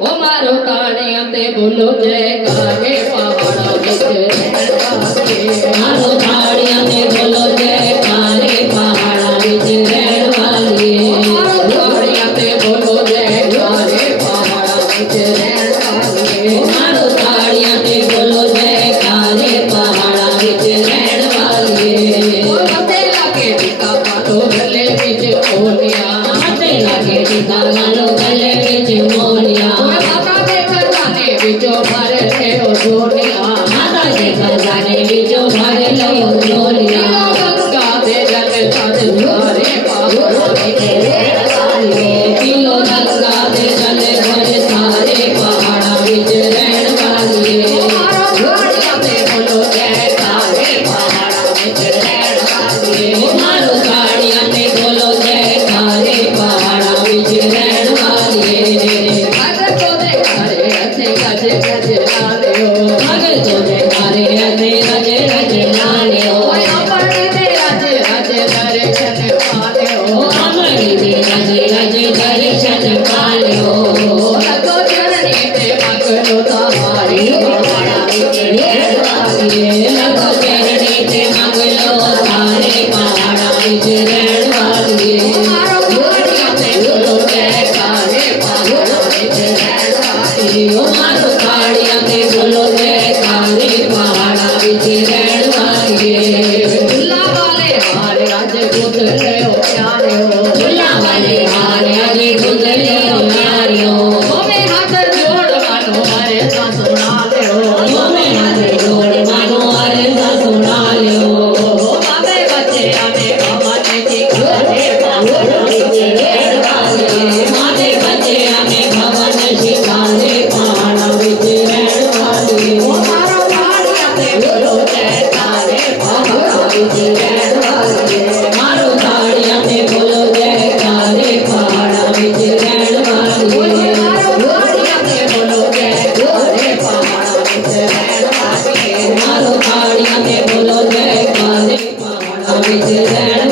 ओ मारो ताड़ियां ते बोलो जयकारे पहाड़ा विच रहण वाले मारो ताड़ियां ते बोलो जयकारे पहाड़ा विच रहण वाले मारो ताड़ियां ते बोलो जयकारे पहाड़ा विच रहण वाले मारो ताड़ियां ते बोलो जयकारे पहाड़ा विच रहण वाले ओ मथे लागे टीका पालो गले विच मोलिया मथे लागे टीका पालो गले विच मोलिया विचो भर लो झोलिया माता के खजाने विचो भर लो झोलिया गंगा दे जल छत सारे पहाड़ा विच रहण वाले किलो गंगा दे जल भर सारे पहाड़ा विच रहण वाले मारो ताड़ियां ते बोलो जयकारे पहाड़ा विच रहण वाले मारो ताड़ियां ते बोलो जयकारे पहाड़ा विच रहण वाले गज गज लालियो मगर तुझे कारे अने रज रज लालियो अमर दे रज रज दर्शन पालियो अमर दे रज रज दर्शन पालियो लगो चरणी ते मगलो तारी पहाड़ा विच रहण वाले लगो चरणी ते मगलो तारे पहाड़ा विच रहण वाले मारो ताड़ियां ते बोलो जयकारे पहाड़ा विच रहण वाले मारो ताड़ियां ते बोलो जयकारे पहाड़ा विच रहण वाले झूला वाले हार अज गुजरियो प्यारियो झूला वाले हार अज गुजरियो प्यारियो ओमे हाथ जोड़ मानो हरे सा सुना लियो ओमे हाथ जोड़ मानो हरे सा सुना लियो बाबे बच्चे हमें भवन ठिकाने पहाड़ा विच रहण वाले माते बच्चे हमें भवन ठिकाने पहाड़ा विच रहण वाले मारो ताड़ियां ते बोलो जयकारे पहाड़ा विच रहण वाले मारो ताड़ियां ते बोलो जयकारे पहाड़ा विच रहण वाले मारो ताड़ियां ते बोलो जयकारे पहाड़ा विच रहण वाले मारो ताड़ियां ते बोलो जयकारे पहाड़ा विच रहण